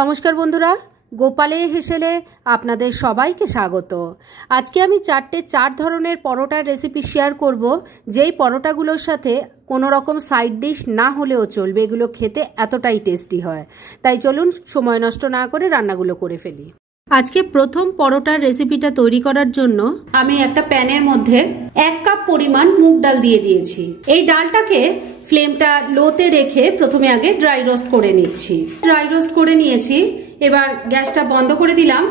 নমস্কার বন্ধুরা, গোপালে হেসেলে আপনাদের সবাইকে স্বাগত। আজকে আমি চার ধরনের পরোটার রেসিপি শেয়ার করব, যেই পরোটাগুলোর সাথে কোনো রকম সাইড ডিশ না হলেও চলবে। এগুলো খেতে এতটাই টেস্টি হয়। তাই চলুন সময় নষ্ট না করে রান্নাগুলো করে ফেলি। আজকে প্রথম পরোটার রেসিপিটা তৈরি করার জন্য আমি একটা প্যানের মধ্যে 1 কাপ পরিমাণ মুগ ডাল দিয়ে দিয়েছি। এই ডালটাকে ফ্লেমটা লোতে রেখে প্রথমে আগে ড্রাই রোস্ট করে নিচ্ছি। ড্রাই রোস্ট করে নিয়েছি, এবার গ্যাসটা বন্ধ করে দিলাম।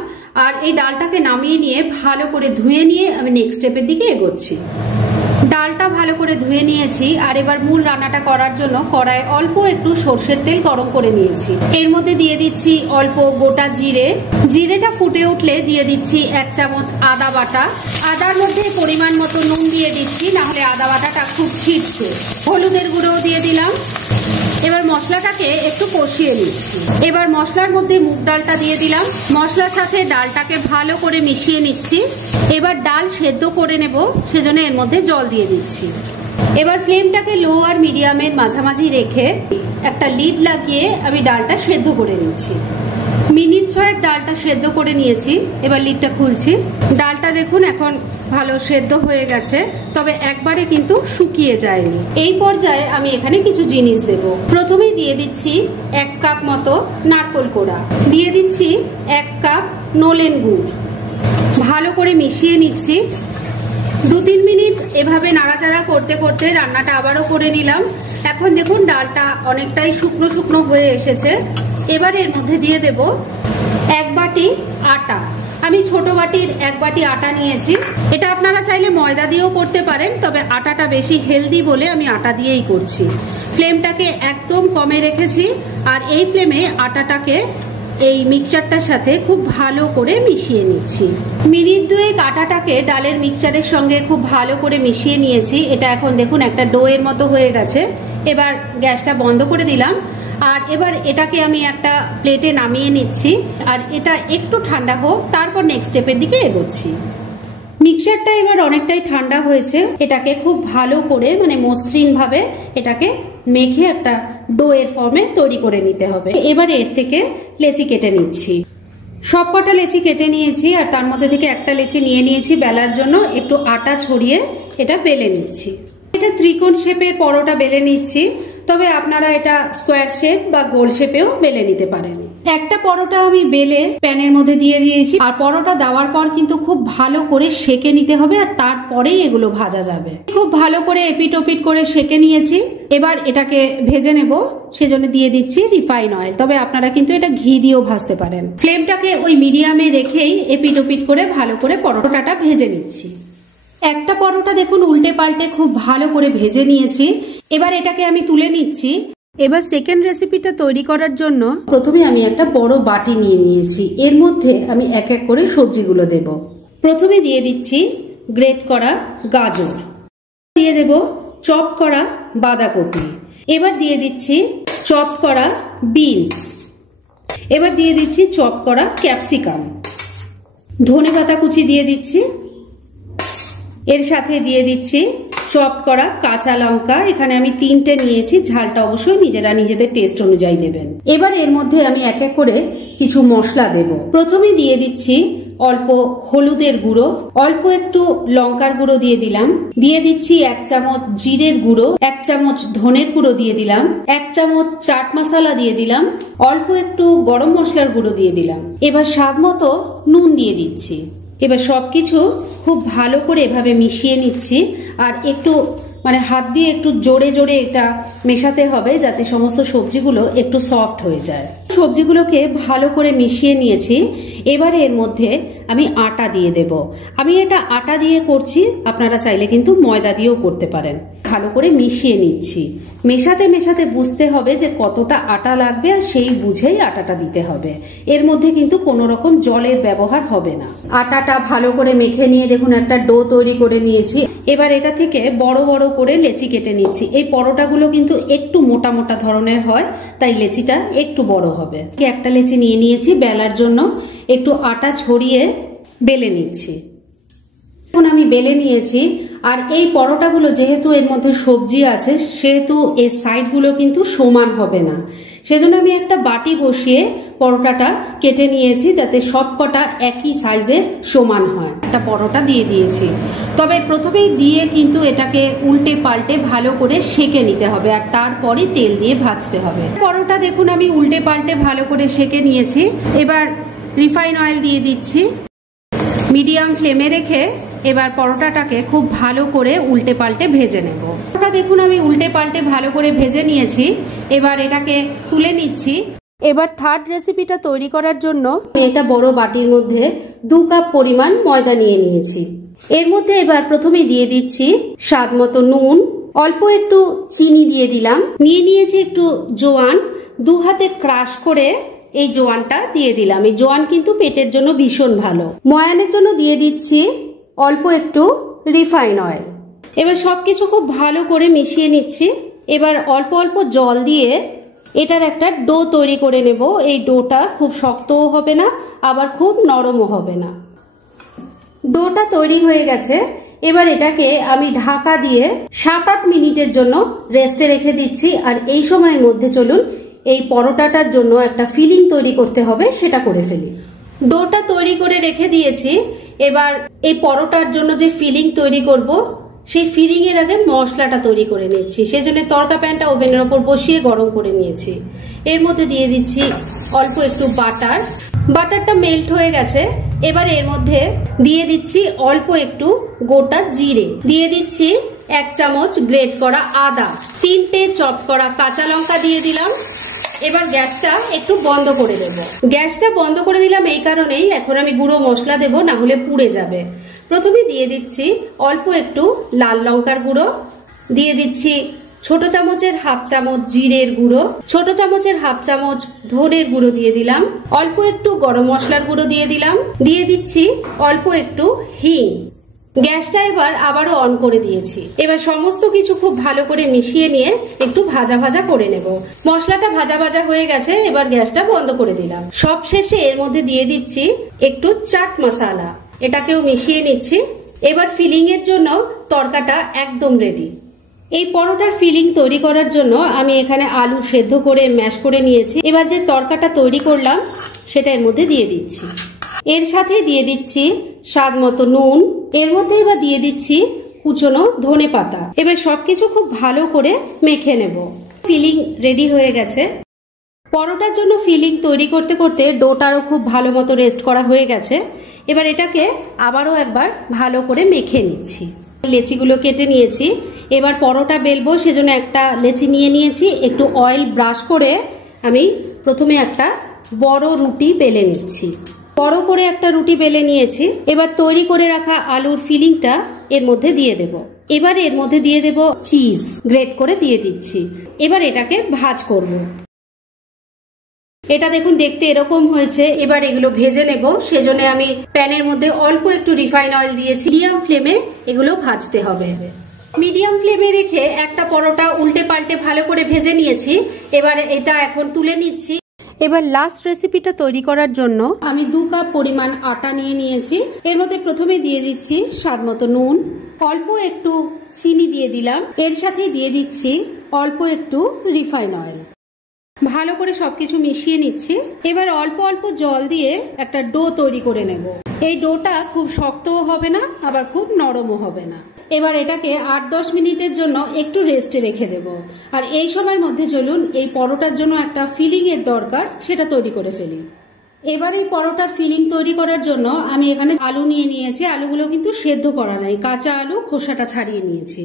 আর এই ডালটাকে নামিয়ে নিয়ে ভালো করে ধুয়ে নিয়ে আমি নেক্সট স্টেপের দিকে এগোচ্ছি। ডালটা ভালো করে ধুয়ে নিয়েছি, আর এবার মূল রান্নাটা করার জন্য কড়ায় অল্প একটু সর্ষের তেল গরম করে নিয়েছি। এর মধ্যে দিয়ে দিচ্ছি অল্প গোটা জিরে। জিরেটা ফুটে উঠলে দিয়ে দিচ্ছি 1 চামচ আদা বাটা। আদার মধ্যে পরিমাণ মতো নুন দিয়ে দিচ্ছি, না হলে আদা বাটাটা খুব ছিটছে। হলুদের গুঁড়োও দিয়ে দিলাম। এবার মশলাটাকে একটু কষিয়ে নিচ্ছি। এবার মশলার মধ্যে মুগ ডালটা দিয়ে দিলাম। মশলার সাথে ডালটাকে ভালো করে মিশিয়ে নিচ্ছি। এবার ডাল সেদ্ধ করে নেব, সেজন্য এর মধ্যে জল দিয়ে দিচ্ছি। এবার ফ্লেমটাকে লো আর মিডিয়ামের মাঝামাঝি রেখে একটা লিড লাগিয়ে আমি ডালটা সেদ্ধ করে নিচ্ছি। মিনিট 6 ডালটা সেদ্ধ করে নিয়েছি। এবার লিডটা খুলছি। ডালটা দেখুন এখন ভালো সেদ্ধ হয়ে গেছে, তবে একবারে কিন্তু শুকিয়ে যায়নি। এই পর্যায়ে আমি এখানে কিছু জিনিস দেব। প্রথমেই দিয়ে দিচ্ছি 1 কাপ মতো নারকেল কোড়া, দিয়ে দিচ্ছি 1 কাপ নলেন গুড়। ভালো করে মিশিয়ে নিচ্ছি। 2-3 মিনিট এভাবে নাড়াচাড়া করতে করতে রান্নাটা আবারও করে নিলাম। এখন দেখুন ডালটা অনেকটাই শুকনো শুকনো হয়ে এসেছে। এবার এর মধ্যে দিয়ে দেব 1 বাটি আটা। আমি ছোট বাটির 1 বাটি আটা নিয়েছি। এটা আপনারা চাইলে ময়দা দিয়েও করতে পারেন, তবে আটাটা বেশি হেলদি বলে আমি আটা দিয়েই করছি। ফ্লেমটাকে একদম কমে রেখেছি, আর এই ফ্লেমে আটাটাকে এই মিক্সচারটার সাথে খুব ভালো করে মিশিয়ে নিচ্ছি। মিনিট 2 আটাটাকে ডালের মিক্সচারের সঙ্গে খুব ভালো করে মিশিয়ে নিয়েছি। এটা এখন দেখুন একটা ডোয়ের মতো হয়ে গেছে। এবার গ্যাসটা বন্ধ করে দিলাম, আর এবার এটাকে আমি একটা প্লেটে নামিয়ে নিচ্ছি। আর এটা একটু ঠান্ডা হোক, তারপর নেক্সট স্টেপের দিকে এগোচ্ছি। মিক্সচারটা এবার অনেকটাই ঠান্ডা হয়েছে। এটাকে খুব ভালো করে মসৃণ ভাবে এটাকে মেখে একটা ডোয়ের ফর্মে তৈরি করে নিতে হবে। এবার এর থেকে লেচি কেটে নিচ্ছি। সব কটা লেচি কেটে নিয়েছি, আর তার মধ্যে থেকে একটা লেচি নিয়ে নিয়েছি বেলার জন্য। একটু আটা ছড়িয়ে এটা বেলে নিচ্ছি। এটা ত্রিকোণ শেপের পরোটা বেলে নিচ্ছি, তবে আপনারা এটা স্কোয়ার শেপ বা গোল শেপেও বেলে নিতে পারেন। একটা পরোটা আমি বেলে প্যানের মধ্যে দিয়ে দিয়েছি, আর পরোটা দেওয়ার পর কিন্তু খুব ভালো করে সেকে নিতে হবে, আর তারপরেই এগুলো ভাজা যাবে। খুব ভালো করে এপিট ওপিট করে সেকে নিয়েছি। এবার এটাকে ভেজে নেব, সেজন্য দিয়ে দিচ্ছি রিফাইন অয়েল। তবে আপনারা কিন্তু এটা ঘি দিয়েও ভাজতে পারেন। ফ্লেমটাকে ওই মিডিয়ামে রেখেই এপিট ওপিট করে ভালো করে পরোটাটা ভেজে নিচ্ছি। একটা পরোটা দেখুন উল্টে পাল্টে খুব ভালো করে ভেজে নিয়েছি। এবার এটাকে আমি তুলে নিচ্ছি। এবার সেকেন্ড রেসিপিটা তৈরি করার জন্য প্রথমে আমি একটা বড় বাটি নিয়ে নিয়েছি। এর মধ্যে আমি এক এক করে সবজিগুলো দেব। প্রথমে দিয়ে দিচ্ছি গ্রেট করা গাজর, দিয়ে দেব চপ করা বাঁধাকপি, এবার দিয়ে দিচ্ছি চপ করা বিনস, এবার দিয়ে দিচ্ছি চপ করা ক্যাপসিকাম, ধনেপাতা কুচি দিয়ে দিচ্ছি। এর সাথে দিয়ে দিচ্ছি চপ করা কাঁচা লঙ্কা। এখানে আমি 3টে নিয়েছি, ঝালটা অবশ্যই নিজেরা নিজেদের টেস্ট অনুযায়ী দেবেন। এবার এর মধ্যে আমি এক এক করে কিছু মশলা দেব। প্রথমে দিয়ে দিচ্ছি অল্প হলুদের গুঁড়ো, অল্প একটু লঙ্কার গুঁড়ো দিয়ে দিলাম, দিয়ে দিচ্ছি 1 চামচ জিরের গুঁড়ো, 1 চামচ ধনের গুঁড়ো দিয়ে দিলাম, 1 চামচ চাট মশলা দিয়ে দিলাম, অল্প একটু গরম মশলার গুঁড়ো দিয়ে দিলাম। এবার স্বাদ মতো নুন দিয়ে দিচ্ছি। এবার সবকিছু খুব ভালো করে এভাবে মিশিয়ে নিচ্ছি, আর একটু হাত দিয়ে একটু জোরে জোরে এটা মেশাতে হবে, যাতে সমস্ত সবজিগুলো একটু সফট হয়ে যায়। সবজিগুলোকে ভালো করে মিশিয়ে নিয়েছি। এবারে এর মধ্যে আমি আটা দিয়ে দেব। আমি এটা আটা দিয়ে করছি, আপনারা চাইলে কিন্তু ময়দা দিয়েও করতে পারেন। ভালো করে মিশিয়ে নিচ্ছি। মেশাতে মেশাতে বুঝতে হবে যে কতটা আটা লাগবে, আর সেই বুঝেই আটাটা দিতে হবে। এর মধ্যে কিন্তু কোনো রকম জলের ব্যবহার হবে না। আটাটা ভালো করে মেখে নিয়ে দেখুন একটা ডো তৈরি করে নিয়েছি। এবার এটা থেকে বড় বড় করে লেচি কেটে নিচ্ছি। এই পরোটাগুলো কিন্তু একটু মোটা মোটা ধরনের হয়, তাই লেচিটা একটু বড় হবে। একটা লেচি নিয়ে নিয়েছি বেলার জন্য, একটু আটা ছড়িয়ে বেলে নিচ্ছি। এখন আমি বেলে নিয়েছি, আর এই পরোটাগুলো যেহেতু এর মধ্যে সবজি আছে, সেহেতু এর সাইডগুলো কিন্তু সমান হবে না। সেজন্য আমি একটা বাটি বসিয়ে পরোটাটা কেটে নিয়েছি যাতে সব কটা একই সাইজের সমান হয়। একটা পরোটা দিয়ে দিয়েছি, তবে প্রথমেই দিয়ে কিন্তু এটাকে উল্টে পাল্টে ভালো করে সেঁকে নিতে হবে আর তারপরে তেল দিয়ে ভাজতে হবে। পরোটা দেখুন আমি উল্টে পাল্টে ভালো করে সেঁকে নিয়েছি। এবার রিফাইন অয়েল দিয়ে দিচ্ছি। মিডিয়াম ফ্লেমে রেখে এবার পরোটাটাকে খুব ভালো করে উল্টে পাল্টে ভেজে নেব। পরোটা দেখুন আমি উল্টে পাল্টে ভালো করে ভেজে নিয়েছি। এবার এটাকে তুলে নিচ্ছি। এবার থার্ড রেসিপিটা তৈরি করার জন্য এটা বড় বাটির মধ্যে 2 কাপ পরিমাণ ময়দা নিয়ে নিয়েছি। এর মধ্যে এবার প্রথমে দিয়ে দিচ্ছি স্বাদ মতো নুন, অল্প একটু চিনি দিয়ে দিলাম, নিয়ে নিয়েছি একটু জোয়ান, 2 হাতে ক্রাশ করে এই জোয়ানটা দিয়ে দিলাম। এই জোয়ান কিন্তু পেটের জন্য ভীষণ ভালো। ময়ানের জন্য দিয়ে দিচ্ছি অল্প একটু রিফাইন অয়েল। এবার সবকিছু খুব ভালো করে মিশিয়ে নিচ্ছি। এবার অল্প অল্প জল দিয়ে এটার একটা ডো তৈরি করে নেব। এই ডোটা খুব শক্তও হবে না আবার খুব নরমও হবে না। ডোটা তৈরি হয়ে গেছে। এবার এটাকে আমি ঢাকা দিয়ে 7-8 মিনিটের জন্য রেস্টে রেখে দিচ্ছি। আর এই সময়ের মধ্যে চলুন এই পরোটাটার জন্য একটা ফিলিং তৈরি করতে হবে, সেটা করে ফেলি। ডোটা তৈরি করে রেখে দিয়েছি। এবার এই পরোটার জন্য যে ফিলিং তৈরি করব সেই ফিলিং এর আগে মশলাটা তৈরি করে নিচ্ছি। সেজন্য তড়কা প্যানটা ওভেনের ওপর বসিয়ে গরম করে নিয়েছি। এর মধ্যে দিয়ে দিচ্ছি অল্প একটু বাটার। বাটারটা মেল্ট হয়ে গেছে। এবার এর মধ্যে দিয়ে দিচ্ছি অল্প একটু গোটা জিরে, দিয়ে দিচ্ছি 1 চামচ গ্রেট করা আদা, 3টে চপ করা কাঁচা লঙ্কা দিয়ে দিলাম। এবার গ্যাসটা একটু বন্ধ করে দেব। গ্যাসটা বন্ধ করে দিলাম এই কারণেই, এখন আমি গুঁড়ো মশলা দেব, না হলে পুড়ে যাবে। প্রথমে দিয়ে দিচ্ছি অল্প একটু লাল লঙ্কার গুঁড়ো, দিয়ে দিচ্ছি ছোট চামচের 1/2 চামচ জিরের গুঁড়ো, ছোট চামচের 1/2 চামচ ধনের গুঁড়ো দিয়ে দিলাম, অল্প একটু গরম মশলার গুঁড়ো দিয়ে দিলাম, দিয়ে দিচ্ছি অল্প একটু হিং। গ্যাসটা এবার আবারও অন করে দিয়েছি। এবার সমস্ত কিছু খুব ভালো করে মিশিয়ে নিয়ে একটু ভাজা ভাজা করে নেব। মশলাটা ভাজা ভাজা হয়ে গেছে। এবার গ্যাসটা বন্ধ করে দিলাম। সব শেষে এর মধ্যে দিয়ে দিচ্ছি একটু চাট মশলা, এটাকেও মিশিয়ে নিচ্ছি। এবার ফিলিং এর জন্য তরকাটা একদম রেডি। এই পরোটার ফিলিং তৈরি করার জন্য আমি এখানে আলু সেদ্ধ করে ম্যাশ করে নিয়েছি। এবার যে তরকাটা তৈরি করলাম সেটা এর মধ্যে দিয়ে দিচ্ছি। এর সাথে দিয়ে দিচ্ছি স্বাদ মতো নুন। এর মধ্যে এবার দিয়ে দিচ্ছি কুচনো ধনে পাতা। এবার সবকিছু খুব ভালো করে মেখে নেব। ফিলিং রেডি হয়ে গেছে। পরোটার জন্য ফিলিং তৈরি করতে করতে ডোটারও খুব ভালো মতো রেস্ট করা হয়ে গেছে। এবার এটাকে আবারও একবার ভালো করে মেখে নিচ্ছি। লেচিগুলো কেটে নিয়েছি। এবার পরোটা বেলবো, সেজন্য একটা লেচি নিয়ে নিয়েছি। একটু অয়েল ব্রাশ করে আমি প্রথমে একটা বড় রুটি বেলে নিচ্ছি। বড় করে একটা রুটি বেলে নিয়েছি। এবার তৈরি করে রাখা আলুর ফিলিংটা এর মধ্যে দিয়ে দেব। এবার এর মধ্যে দিয়ে দেব চিজ, গ্রেট করে দিয়ে দিচ্ছি। এবার এটাকে ভাজ করব। এটা দেখুন দেখতে এরকম হয়েছে। এবার এগুলো ভেজে নেব। সেজন্য আমি প্যানের মধ্যে অল্প একটু রিফাইন অয়েল দিয়েছি। মিডিয়াম ফ্লেমে এগুলো ভাজতে হবে। মিডিয়াম ফ্লেমে রেখে একটা পরোটা উল্টে পাল্টে ভালো করে ভেজে নিয়েছি। এবার এটা এখন তুলে নিচ্ছি। এবার লাস্ট রেসিপিটা তৈরি করার জন্য আমি 2 কাপ পরিমাণ আটা নিয়ে নিয়েছি। এর মধ্যে প্রথমে দিয়ে দিচ্ছি স্বাদ মতো নুন, অল্প একটু চিনি দিয়ে দিলাম। এর সাথে দিয়ে দিচ্ছি অল্প একটু রিফাইন অয়েল। ভালো করে সবকিছু মিশিয়ে নিচ্ছি। এবার অল্প অল্প জল দিয়ে একটা ডো তৈরি করে নেব। এই ডোটা খুব শক্তও হবে না আবার খুব নরমও হবে না। এবার এটাকে 8-10 মিনিটের জন্য একটু রেস্টে রেখে দেব। আর এই সময়ের মধ্যে চলুন এই পরোটার জন্য একটা ফিলিং এর দরকার, সেটা তৈরি করে ফেলি। এবার এই পরোটার ফিলিং তৈরি করার জন্য আমি এখানে আলু নিয়ে নিয়েছি। আলুগুলো কিন্তু সেদ্ধ করা নাই, কাঁচা আলু, খোসাটা ছাড়িয়ে নিয়েছি।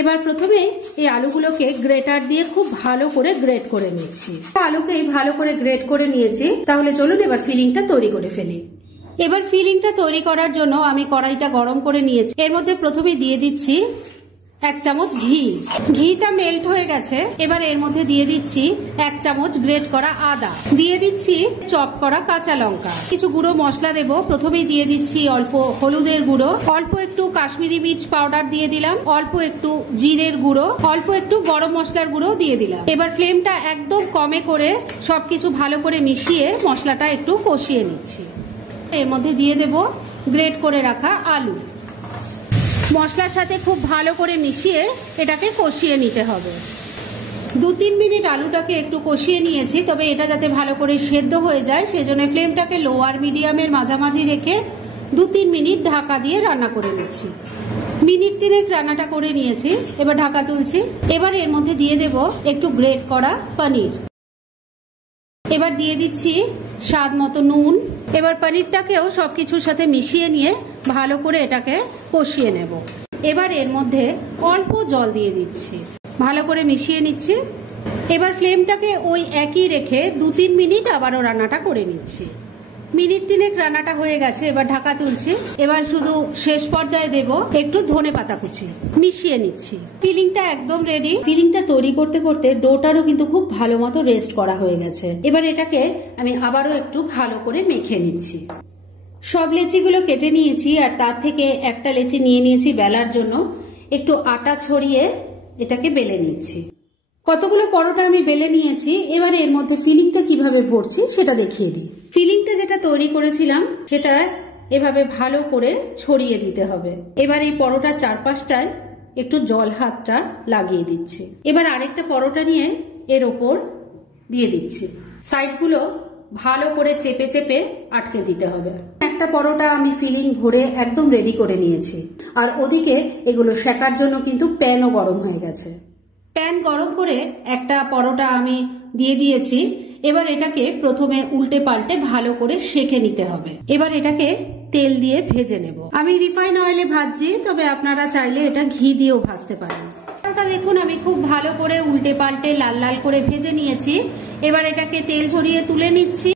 এবার প্রথমে এই আলুগুলোকে গ্রেটার দিয়ে খুব ভালো করে গ্রেট করে নিচ্ছি। আলুকে ভালো করে গ্রেট করে নিয়েছি। তাহলে চলুন এবার ফিলিংটা তৈরি করে ফেলি। এবার ফিলিংটা তৈরি করার জন্য আমি কড়াইটা গরম করে নিয়েছি। এর মধ্যে প্রথমে দিয়ে দিচ্ছি 1 চামচ ঘি। ঘিটা মেল্ট হয়ে গেছে। এবার এর মধ্যে দিয়ে দিচ্ছি 1 চামচ গ্রেট করা আদা, দিয়ে দিচ্ছি চপ করা কাঁচা লঙ্কা, কিছু গুঁড়ো মশলা দেব। প্রথমেই দিয়ে দিচ্ছি অল্প হলুদের গুঁড়ো, অল্প একটু কাশ্মীরি মির্চ পাউডার দিয়ে দিলাম, অল্প একটু জিরের গুঁড়ো, অল্প একটু গরম মশলার গুঁড়ো দিয়ে দিলাম। এবার ফ্লেমটা একদম কমে করে সবকিছু ভালো করে মিশিয়ে মশলাটা একটু কষিয়ে নিচ্ছি। এর মধ্যে দিয়ে দেব গ্রেট করে রাখা আলু। মশলার সাথে খুব ভালো করে মিশিয়ে এটাকে কষিয়ে নিতে হবে। 2-3 মিনিট আলুটাকে একটু কষিয়ে নিয়েছি, তবে এটা যাতে ভালো করে সেদ্ধ হয়ে যায় সেজন্য ফ্লেমটাকে লো আর মিডিয়ামের মাঝামাঝি রেখে 2-3 মিনিট ঢাকা দিয়ে রান্না করে নিচ্ছি। মিনিট 3 রান্নাটা করে নিয়েছি, এবার ঢাকা তুলছি। এবার এর মধ্যে দিয়ে দেব একটু গ্রেট করা পনির। এবার দিয়ে দিচ্ছি স্বাদ মতো নুন। এবার পনিরটাকেও সবকিছুর সাথে মিশিয়ে নিয়ে ভালো করে এটাকে কষিয়ে নেব। এবার এর মধ্যে অল্প জল দিয়ে দিচ্ছি, ভালো করে মিশিয়ে নিচ্ছি। এবার ফ্লেমটাকে ওই একই রেখে 2-3 মিনিট আবারও রান্নাটা করে নিচ্ছি। মিনিট 3 রান্নাটা হয়ে গেছে, এবার ঢাকা তুলছি। এবার শুধু শেষ পর্যায়ে দেব একটু ধনেপাতা কুচি, মিশিয়ে নিচ্ছি। ফিলিংটা একদম রেডি। ফিলিংটা তৈরি করতে করতে ডোটারও কিন্তু খুব ভালো মতো রেস্ট করা হয়ে গেছে। এবার এটাকে আমি আবারও একটু ভালো করে মেখে নিচ্ছি। সব লেচিগুলো কেটে নিয়েছি, আর তার থেকে একটা লেচি নিয়ে নিয়েছি বেলার জন্য। একটু আটা ছড়িয়ে এটাকে বেলে নিচ্ছি। কতগুলো পরোটা আমি বেলে নিয়েছি। এবারে এর মধ্যে ফিলিংটা কিভাবে ভরছি সেটা দেখিয়ে দিই। ফিলিংটা যেটা তৈরি করেছিলাম সেটা এভাবে ভালো করে ছড়িয়ে দিতে হবে। এবার এই পরোটার চারপাশটায় একটু জল হাতটা লাগিয়ে দিচ্ছি। এবার আরেকটা পরোটা নিয়ে এর ওপর দিয়ে দিচ্ছি। সাইডগুলো ভালো করে চেপে চেপে আটকে দিতে হবে। একটা পরোটা আমি ফিলিং ভরে একদম রেডি করে নিয়েছি, আর ওদিকে এগুলো সেকার জন্য কিন্তু প্যানও গরম হয়ে গেছে। প্যান গরম করে একটা পরোটা আমি দিয়ে দিয়েছি। এবার এটাকে প্রথমে উল্টে পাল্টে ভালো করে সেকে নিতে হবে। এবার এটাকে তেল দিয়ে ভেজে নেব। আমি রিফাইন অয়েলে ভাজছি, তবে আপনারা চাইলে এটা ঘি দিয়েও ভাজতে পারেন। পরোটা দেখুন আমি খুব ভালো করে উল্টে পাল্টে লাল লাল করে ভেজে নিয়েছি। এবার এটাকে তেল ঝরিয়ে তুলে নিচ্ছি।